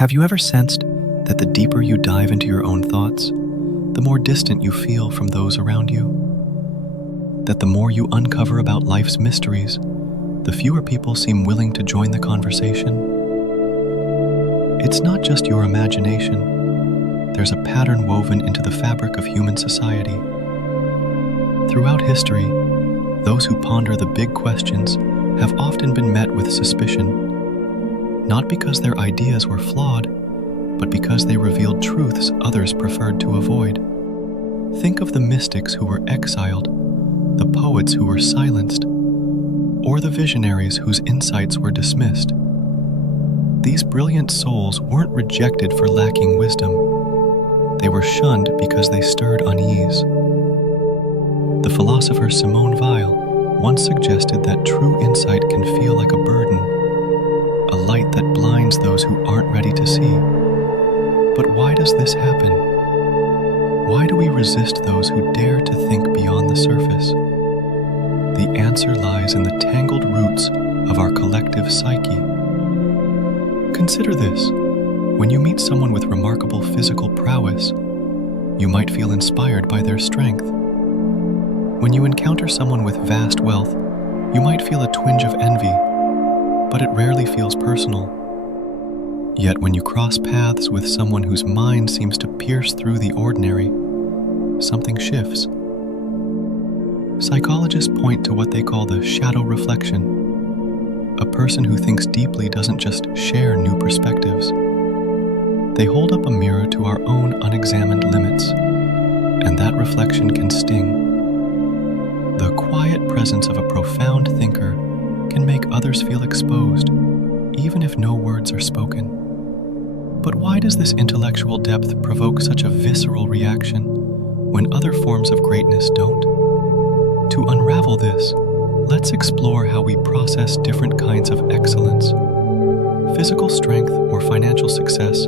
Have you ever sensed that the deeper you dive into your own thoughts, the more distant you feel from those around you? That the more you uncover about life's mysteries, the fewer people seem willing to join the conversation? It's not just your imagination. There's a pattern woven into the fabric of human society. Throughout history, those who ponder the big questions have often been met with suspicion, not because their ideas were flawed, but because they revealed truths others preferred to avoid. Think of the mystics who were exiled, the poets who were silenced, or the visionaries whose insights were dismissed. These brilliant souls weren't rejected for lacking wisdom. They were shunned because they stirred unease. The philosopher Simone Weil once suggested that true insight can feel like a burden, a light that blinds those who aren't ready to see. But why does this happen? Why do we resist those who dare to think beyond the surface? The answer lies in the tangled roots of our collective psyche. Consider this. When you meet someone with remarkable physical prowess, you might feel inspired by their strength. When you encounter someone with vast wealth, you might feel a twinge of envy, but it rarely feels personal. Yet when you cross paths with someone whose mind seems to pierce through the ordinary, something shifts. Psychologists point to what they call the shadow reflection. A person who thinks deeply doesn't just share new perspectives. They hold up a mirror to our own unexamined limits, and that reflection can sting. The quiet presence of a profound thinker can make others feel exposed, even if no words are spoken. But why does this intellectual depth provoke such a visceral reaction when other forms of greatness don't? To unravel this, let's explore how we process different kinds of excellence. Physical strength or financial success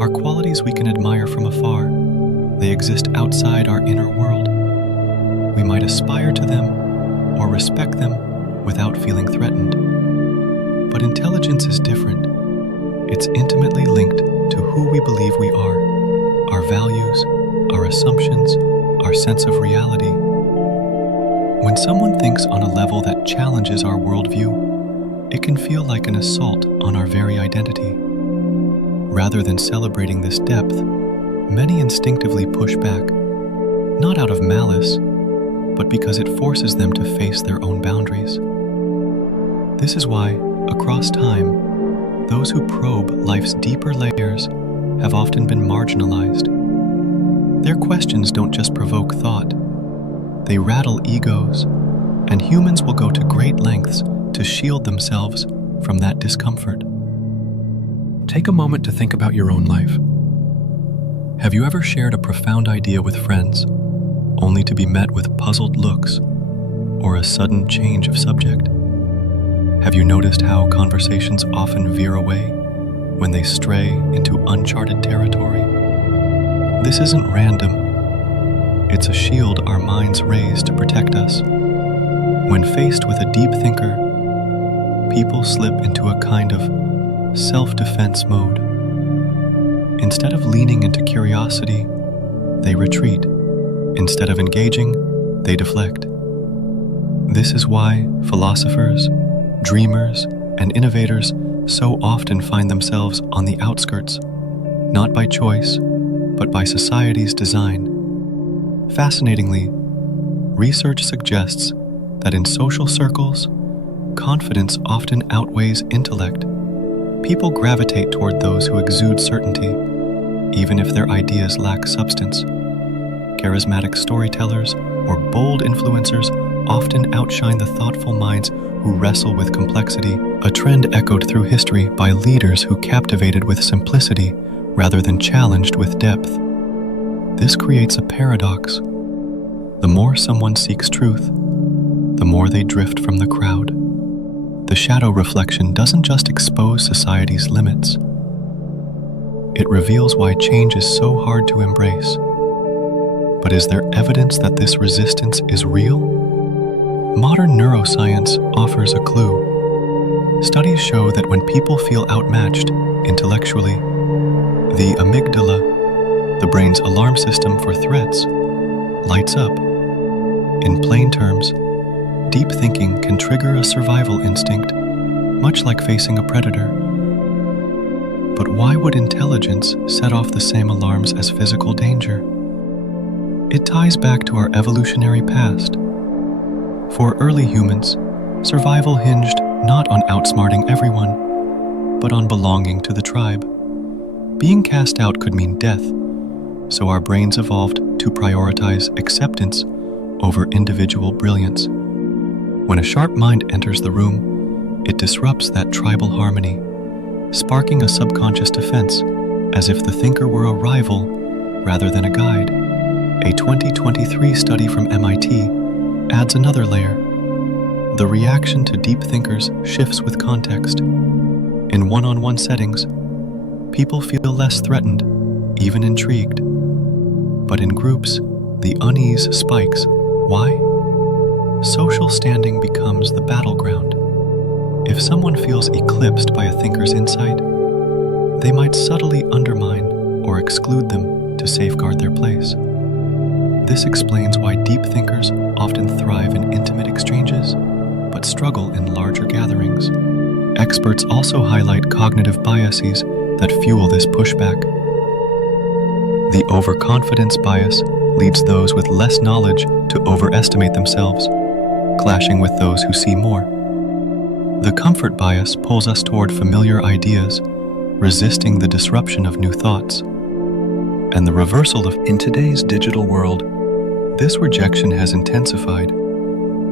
are qualities we can admire from afar. They exist outside our inner world. We might aspire to them or respect them without feeling threatened. But intelligence is different. It's intimately linked to who we believe we are, our values, our assumptions, our sense of reality. When someone thinks on a level that challenges our worldview, it can feel like an assault on our very identity. Rather than celebrating this depth, many instinctively push back, not out of malice, but because it forces them to face their own boundaries. This is why, across time, those who probe life's deeper layers have often been marginalized. Their questions don't just provoke thought, they rattle egos, and humans will go to great lengths to shield themselves from that discomfort. Take a moment to think about your own life. Have you ever shared a profound idea with friends, only to be met with puzzled looks or a sudden change of subject? Have you noticed how conversations often veer away when they stray into uncharted territory? This isn't random. It's a shield our minds raise to protect us. When faced with a deep thinker, people slip into a kind of self-defense mode. Instead of leaning into curiosity, they retreat. Instead of engaging, they deflect. This is why philosophers, dreamers, and innovators so often find themselves on the outskirts, not by choice, but by society's design. Fascinatingly, research suggests that in social circles, confidence often outweighs intellect. People gravitate toward those who exude certainty, even if their ideas lack substance. Charismatic storytellers or bold influencers often outshine the thoughtful minds who wrestle with complexity, a trend echoed through history by leaders who captivated with simplicity rather than challenged with depth. This creates a paradox. The more someone seeks truth, the more they drift from the crowd. The shadow reflection doesn't just expose society's limits. It reveals why change is so hard to embrace. But is there evidence that this resistance is real? Modern neuroscience offers a clue. Studies show that when people feel outmatched intellectually, The amygdala, the brain's alarm system for threats, lights up. In plain terms, deep thinking can trigger a survival instinct, much like facing a predator. But why would intelligence set off the same alarms as physical danger? It ties back to our evolutionary past. For early humans, survival hinged not on outsmarting everyone, but on belonging to the tribe. Being cast out could mean death, so our brains evolved to prioritize acceptance over individual brilliance. When a sharp mind enters the room, it disrupts that tribal harmony, sparking a subconscious defense, as if the thinker were a rival rather than a guide. A 2023 study from MIT adds another layer. The reaction to deep thinkers shifts with context. In one-on-one settings, people feel less threatened, even intrigued. But in groups, the unease spikes. Why? Social standing becomes the battleground. If someone feels eclipsed by a thinker's insight, they might subtly undermine or exclude them to safeguard their place. This explains why deep thinkers often thrive in intimate exchanges, but struggle in larger gatherings. Experts also highlight cognitive biases that fuel this pushback. The overconfidence bias leads those with less knowledge to overestimate themselves, clashing with those who see more. The comfort bias pulls us toward familiar ideas, resisting the disruption of new thoughts. And the reversal of in today's digital world, this rejection has intensified.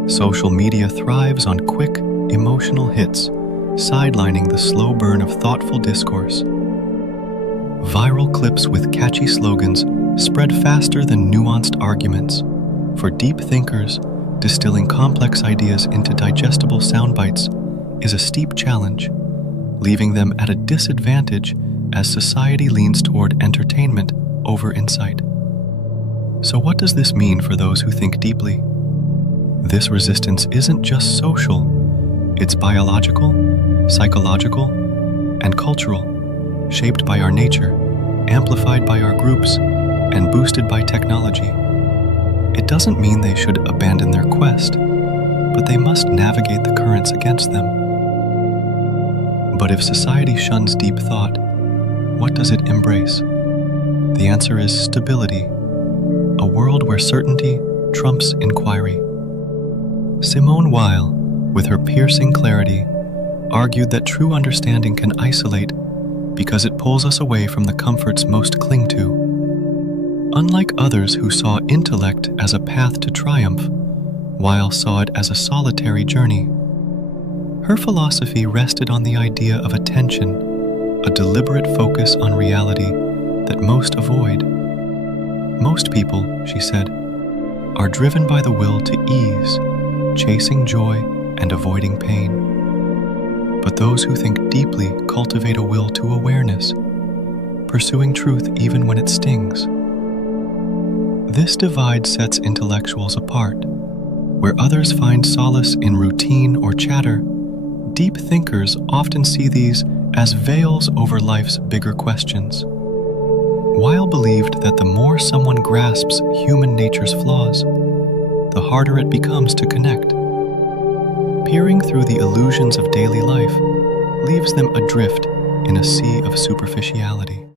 Social media thrives on quick, emotional hits, sidelining the slow burn of thoughtful discourse. Viral clips with catchy slogans spread faster than nuanced arguments. For deep thinkers, distilling complex ideas into digestible sound bites is a steep challenge, leaving them at a disadvantage as society leans toward entertainment over insight. So what does this mean for those who think deeply? This resistance isn't just social, it's biological, psychological, and cultural, shaped by our nature, amplified by our groups, and boosted by technology. It doesn't mean they should abandon their quest, but they must navigate the currents against them. But if society shuns deep thought, what does it embrace? The answer is stability, a world where certainty trumps inquiry. Simone Weil, with her piercing clarity, argued that true understanding can isolate because it pulls us away from the comforts most cling to. Unlike others who saw intellect as a path to triumph, Weil saw it as a solitary journey. Her philosophy rested on the idea of attention, a deliberate focus on reality that most avoid. Most people, she said, are driven by the will to ease, chasing joy and avoiding pain. But those who think deeply cultivate a will to awareness, pursuing truth even when it stings. This divide sets intellectuals apart. Where others find solace in routine or chatter, deep thinkers often see these as veils over life's bigger questions. Weil believed that the more someone grasps human nature's flaws, the harder it becomes to connect. Peering through the illusions of daily life leaves them adrift in a sea of superficiality.